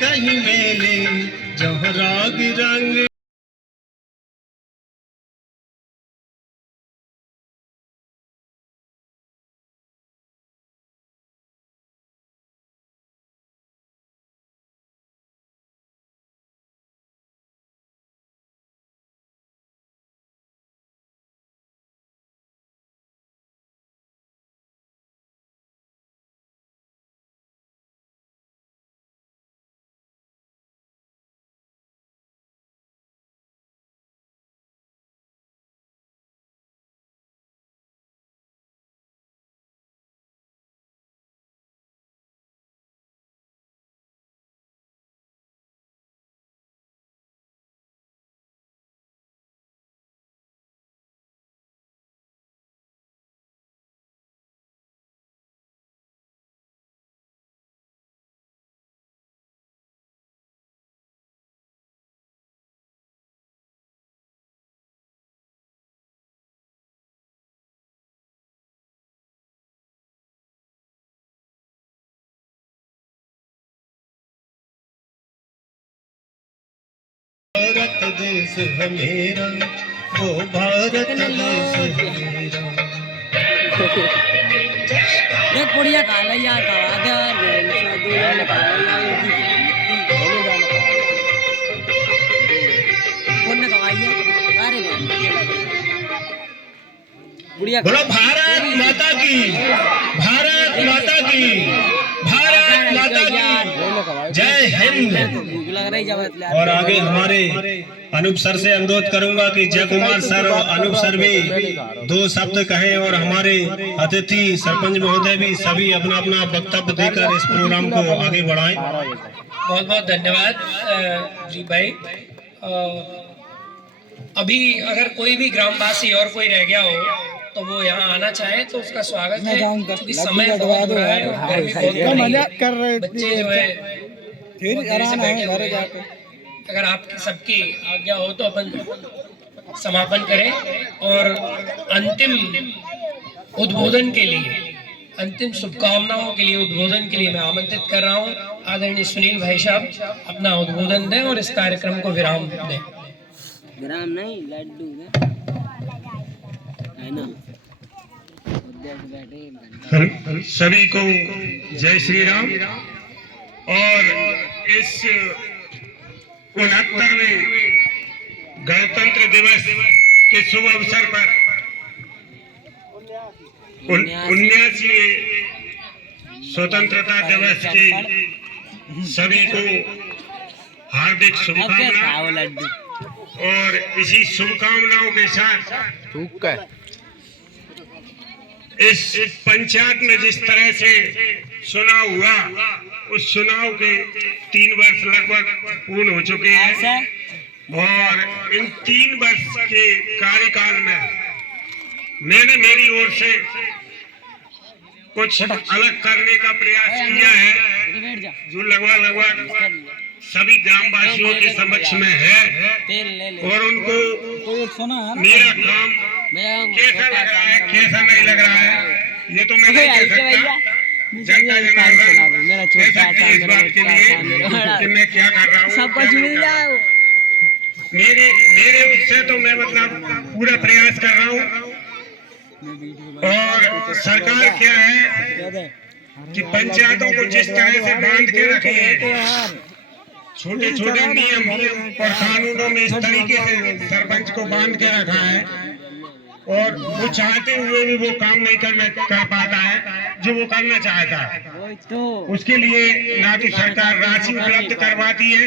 कहीं मेले जहाँ राग रंग भारत देश है मेरा, वो भारत देश है मेरा। देख बढ़िया काला यार काला दे दो यार काला यार कौन ने कमाई है अरे बढ़िया बोलो भारत माता की, भारत माता की, भारत माता की जय हिंद। और आगे हमारे अनूप सर से अनुरोध करूंगा कि जय कुमार सर और अनूप सर भी 2 शब्द कहें और हमारे अतिथि सरपंच महोदय भी सभी अपना अपना वक्तव्य देकर इस प्रोग्राम को आगे बढ़ाएं। बहुत बहुत धन्यवाद जी भाई। अभी अगर कोई भी ग्रामवासी और कोई रह गया हो तो वो यहाँ आना चाहे तो उसका स्वागत है, क्योंकि समय बहुत बुरा है, गर्मी बहुत कर रहे बच्चे जो है से बैठे हुए हैं। अगर आपकी सबकी आज्ञा हो तो अपन समापन करें और अंतिम उद्बोधन के लिए, अंतिम शुभकामनाओं के लिए, उद्बोधन के लिए मैं आमंत्रित कर रहा हूँ आदरणीय सुनील भाई साहब अपना उद्बोधन दें और इस कार्यक्रम को विराम दें। विराम नहीं, लड्डू है ना। सभी को जय श्री राम। और इस 69वें गणतंत्र दिवस के शुभ अवसर पर 79वें स्वतंत्रता दिवस की सभी को हार्दिक शुभकामनाएं। और इसी शुभकामनाओं के साथ इस पंचायत में जिस तरह से चुनाव हुआ, उस चुनाव के 3 वर्ष लगभग पूर्ण हो चुके हैं और इन 3 वर्ष के कार्यकाल में मैंने मेरी ओर से कुछ अलग करने का प्रयास किया है, जो लगभग सभी ग्रामवासियों के समक्ष में है। और उनको मेरा काम कैसा लग रहा है, कैसा नहीं लग रहा है, ये तो मैं नहीं कह सकता। जनता जनार्दन कह सकती है इस बात के लिए कि मैं क्या कर रहा हूँ। मेरे उससे तो मैं मतलब पूरा प्रयास कर रहा हूँ। और सरकार क्या है कि पंचायतों को जिस तरह से बांध के रखे हैं, छोटे छोटे नियम और कानूनों में इस तरीके से सरपंच को बांध के रखा है और वो चाहते हुए भी वो काम नहीं कर पाता है जो वो करना चाहता है। उसके लिए ना तो सरकार राशि उपलब्ध करवाती है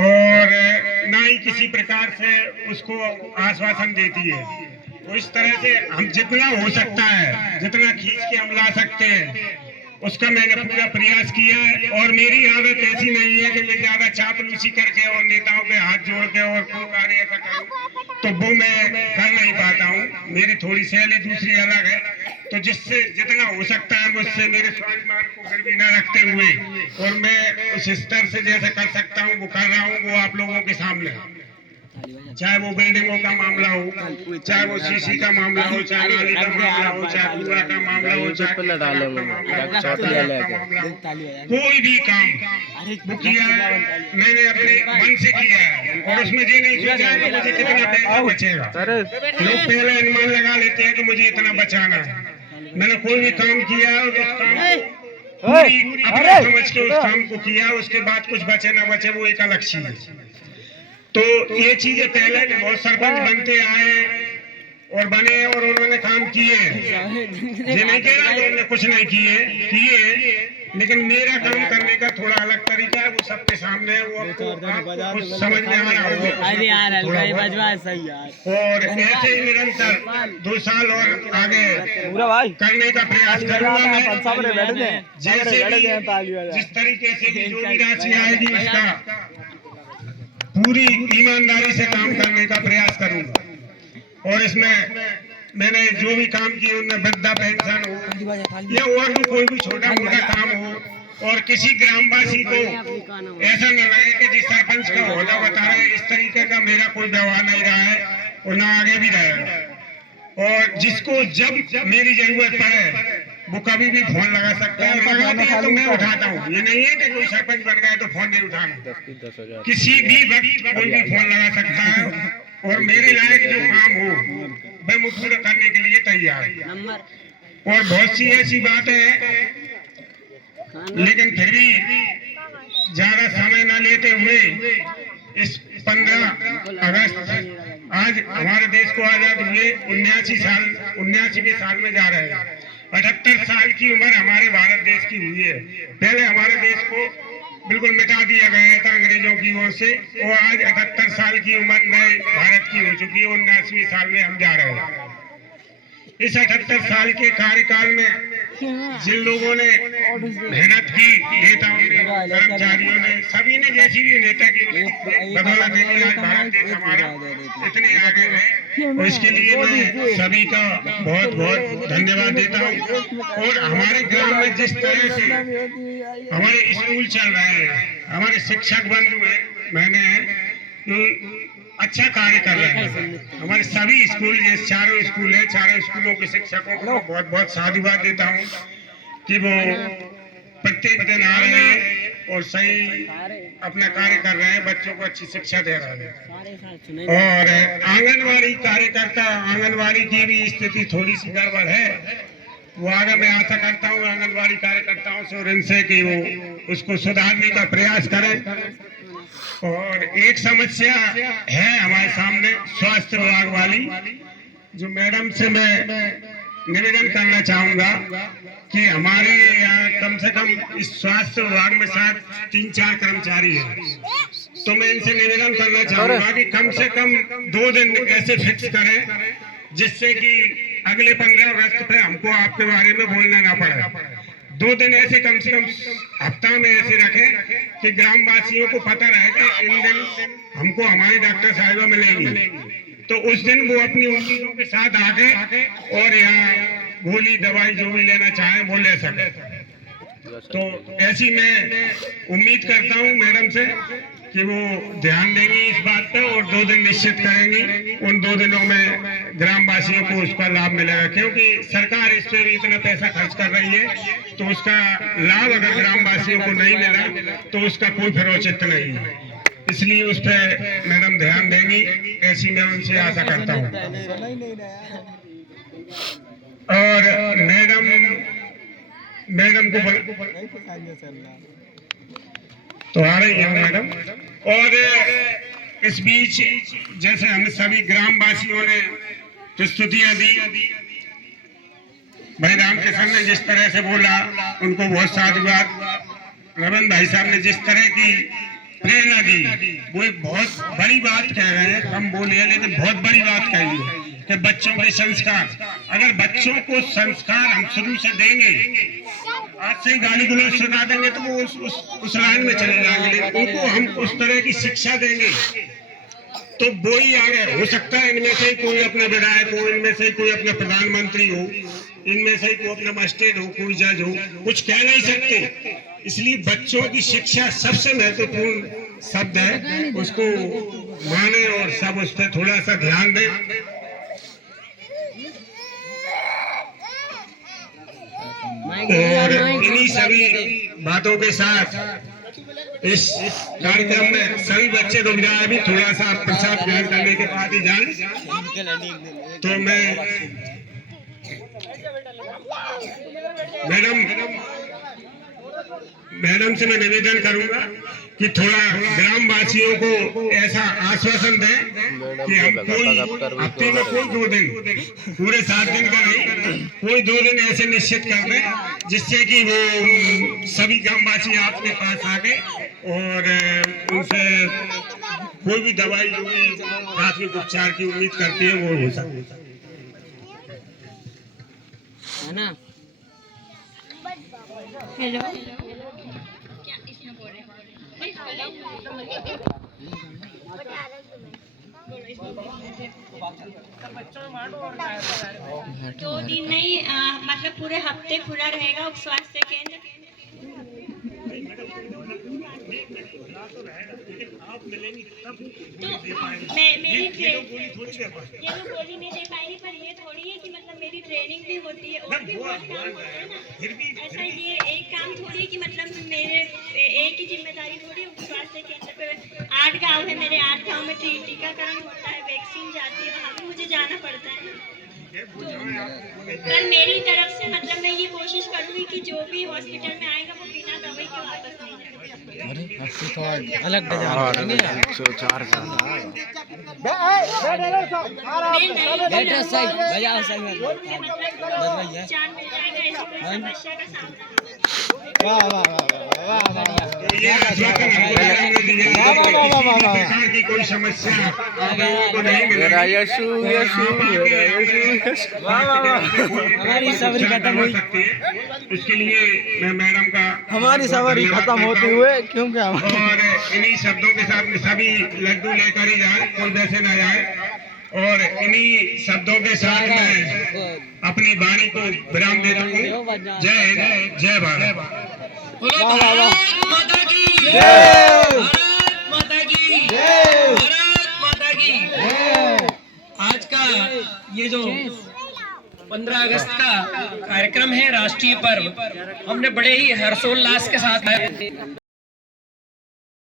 और ना ही किसी प्रकार से उसको आश्वासन देती है। तो इस तरह से हम जितना हो सकता है, जितना खींच के हम ला सकते हैं, उसका मैंने पूरा प्रयास किया है। और मेरी आदत ऐसी नहीं है कि मैं ज्यादा चापलूसी करके और नेताओं के हाथ जोड़ के और कोई कार्य ऐसा करूं, तो वो मैं कर नहीं पाता हूं। मेरी थोड़ी शैली दूसरी अलग है। तो जिससे जितना हो सकता है मुझसे मेरे स्वाभिमान को गिरवी न रखते हुए और मैं उस स्तर से जैसे कर सकता हूं वो कर रहा हूं, वो आप लोगों के सामने। चाहे वो बिल्डिंगों का मामला हो, चाहे वो सीसी का मामला हो, चाहे नाली का मामला हो, चाहे कूड़ा का मामला हो, चाहे कोई भी काम वो किया मैंने अपने मन से किया है। और उसमें ये नहीं सोचा है कि मुझे कितना पैसा बचेगा। लोग पहले अनुमान लगा लेते हैं कि मुझे इतना बचाना है। मैंने कोई भी काम किया और उस काम पूरी अपने समझ के उस काम को किया, उसके बाद कुछ बचे ना बचे वो एक अलग चीज है। तो ये चीजें पहले बहुत सरपंच बनते आए और बने और उन्होंने काम किए। ये नहीं कह रहा कि उन्होंने कुछ नहीं किए, लेकिन मेरा काम करने का थोड़ा अलग तरीका है, वो सबके सामने है, वो आपको कुछ समझ में आ रहा होगा। और ऐसे ही निरंतर 2 साल और आगे करने का प्रयास करूंगा मैं। जैसे भी जिस तरीके से भी जो भी राशि आएगी उसका पूरी ईमानदारी से काम करने का प्रयास करूंगा। और इसमें मैंने जो भी काम किए उनमें वृद्धा पेंशन हो या और भी कोई भी छोटा मोटा काम हो, और किसी ग्रामवासी को ऐसा न लगे कि जिस सरपंच का होदा बता रहे इस तरीके का मेरा कोई व्यवहार नहीं रहा है और ना आगे भी रहेगा। और जिसको जब मेरी जरूरत पड़े वो कभी भी फोन लगा सकता है, लगाते हैं तो मैं उठाता हूँ। ये नहीं है कि कोई सरपंच बन गया तो फोन नहीं उठाना, किसी भी वक्त कोई भी फोन लगा सकता है। और मेरे लायक जो काम हो मैं वो पूरा करने के लिए तैयार हूँ। और बहुत सी ऐसी बातें हैं, लेकिन फिर भी ज्यादा समय न लेते हुए इस 15 अगस्त आज हमारे देश को आजाद हुए 79 साल में जा रहे हैं। 78 साल की उम्र हमारे भारत देश की हुई है। पहले हमारे देश को बिल्कुल मिटा दिया गया था अंग्रेजों की ओर से, और आज 78 साल की उम्र नए भारत की हो चुकी है। 79वें साल में हम जा रहे हैं। इस 78 साल के कार्यकाल में जिन लोगों ने मेहनत की, नेताओं ने, कर्मचारियों ने, सभी ने जैसी भी नेता की बदौलत है आज भारत देश हमारा इतने आगे है। और इसके लिए मैं सभी का बहुत बहुत धन्यवाद देता हूँ। और हमारे ग्राम में जिस तरह से हमारे स्कूल चल रहे हैं, हमारे शिक्षक बंधु हैं, मैंने अच्छा कार्य कर रहे हैं। हमारे सभी स्कूल, ये चारों स्कूल है, चारों स्कूलों के शिक्षकों को बहुत बहुत साधुवाद देता हूँ कि वो प्रत्येक दिन आ रहे हैं और सही अपना कार्य कर रहे हैं, बच्चों को अच्छी शिक्षा दे रहे हैं। और आंगनवाड़ी कार्यकर्ता, आंगनवाड़ी की भी स्थिति थोड़ी सी गड़बड़ है, वो आगे मैं आशा करता हूँ आंगनवाड़ी कार्यकर्ताओं से और इनसे कि वो उसको सुधारने का प्रयास करें। और एक समस्या है हमारे सामने स्वास्थ्य विभाग वाली, जो मैडम से मैं निवेदन करना चाहूंगा कि हमारे यहाँ कम से कम इस स्वास्थ्य विभाग में शायद 3-4 कर्मचारी हैं, तो मैं इनसे निवेदन करना चाहूंगा कि कम से कम 2 दिन ऐसे फिक्स करें जिससे कि अगले 15 अगस्त पे हमको आपके बारे में बोलना ना पड़े। 2 दिन ऐसे कम से कम हफ्ता में ऐसे रखें कि ग्रामवासियों को पता रहे कि इन दिन हमको हमारी डॉक्टर साहिबा मिलेंगी, तो उस दिन वो अपनी उम्मीदों के साथ आके और यहाँ गोली दवाई जो भी लेना चाहें वो ले सके। तो ऐसी मैं उम्मीद करता हूँ मैडम से कि वो ध्यान देंगी इस बात पे और 2 दिन निश्चित करेंगी। उन 2 दिनों में ग्रामवासियों को उसका लाभ मिलेगा, क्योंकि सरकार इस पे भी इतना पैसा खर्च कर रही है, तो उसका लाभ अगर ग्रामवासियों को नहीं मिला तो उसका कोई फिर औचित्य नहीं है। इसलिए उस पर मैडम ध्यान देंगी, ऐसी मैं उनसे आशा करता हूँ। और मैडम को तो आ रही है मैडम। और इस बीच जैसे हम सभी ग्रामवासियों ने प्रस्तुतियां दी, भाई रामकिशन ने जिस तरह से बोला उनको बहुत साधुवाद। रमन भाई साहब ने जिस तरह की प्रेरणा दी वो एक बहुत बड़ी बात कह रहे हैं, कम बोले हैं लेकिन बहुत बड़ी बात कही है कि बच्चों के संस्कार, अगर बच्चों को संस्कार हम शुरू से देंगे, आज से ही गाली गलौज सिखा देंगे तो वो उस लाइन में चले जाएंगे, लेकिन उनको हम उस तरह की शिक्षा देंगे तो वो ही आगे। हो सकता है इनमें से कोई अपने विधायक हो, इनमें से कोई अपने प्रधानमंत्री हो, इनमें से कोई अपना मजिस्ट्रेट हो, कोई जज हो, कुछ कह नहीं सकते। इसलिए बच्चों की शिक्षा सबसे महत्वपूर्ण शब्द है, उसको माने और सब उस पर थोड़ा सा ध्यान दें। और इन्हीं सभी बातों के साथ इस कार्यक्रम में सभी बच्चे रुक जाए, अभी थोड़ा सा प्रसाद ग्रहण करने के बाद ही जाएं। तो मैं मैडम से मैं निवेदन करूंगा कि थोड़ा ग्राम वासियों को ऐसा आश्वासन दें कि हम कोई हफ्ते में कोई 2 दिन, पूरे 7 दिन का नहीं, कोई 2 दिन ऐसे निश्चित कर दें जिससे कि वो सभी ग्रामवासी आपके पास आके और उनसे कोई भी दवाई जो भी प्राथमिक उपचार की उम्मीद करती है वो हो सके, है ना। हेलो, दो दिन नहीं मतलब पूरे हफ्ते खुला रहेगा उप स्वास्थ्य केंद्र। तो मेरी ये तो गोली नहीं दे पाएगी, पर ये थोड़ी है कि मतलब मेरी ट्रेनिंग भी होती है और भी बहुत काम होते हैं ना। ऐसा ये एक काम थोड़ी है कि मतलब मेरे एक ही जिम्मेदारी थोड़ी है। स्वास्थ्य केंद्र पे 8 गाँव है, मेरे 8 गाँव में टीकाकरण होता है, वैक्सीन जाती है, वहाँ भी मुझे जाना पड़ता है। तो पर मेरी तरफ से मतलब मैं ये कोशिश करूँगी कि जो भी हॉस्पिटल में आएगा वो बिना दवाई के वापस नहीं जाए। अलग बेटा सही बजाओ सही मतलब जान मिल जाएगा, ऐसी कोई समस्या का सामना। वाह वाह वाह वाह वाह ये की कोई समस्या आप लोगों को नहीं मिलेगी। हमारी सवारी खत्म हुई, इसके लिए मैं मैडम का हमारी सवारी खत्म होते हुए क्योंकि और इन्हीं शब्दों के साथ साभी लड्डू लेकर ही जाए, कोई वैसे ना जाए। और इन्हीं शब्दों के साथ मैं अपनी वाणी को विराम देता हूँ। जय हिंद, जय भारत। भारत माता की जय, भारत माता की जय, भारत माता की जय। आज का ये जो 15 अगस्त का कार्यक्रम है, राष्ट्रीय पर्व, हमने बड़े ही हर्षोल्लास के साथ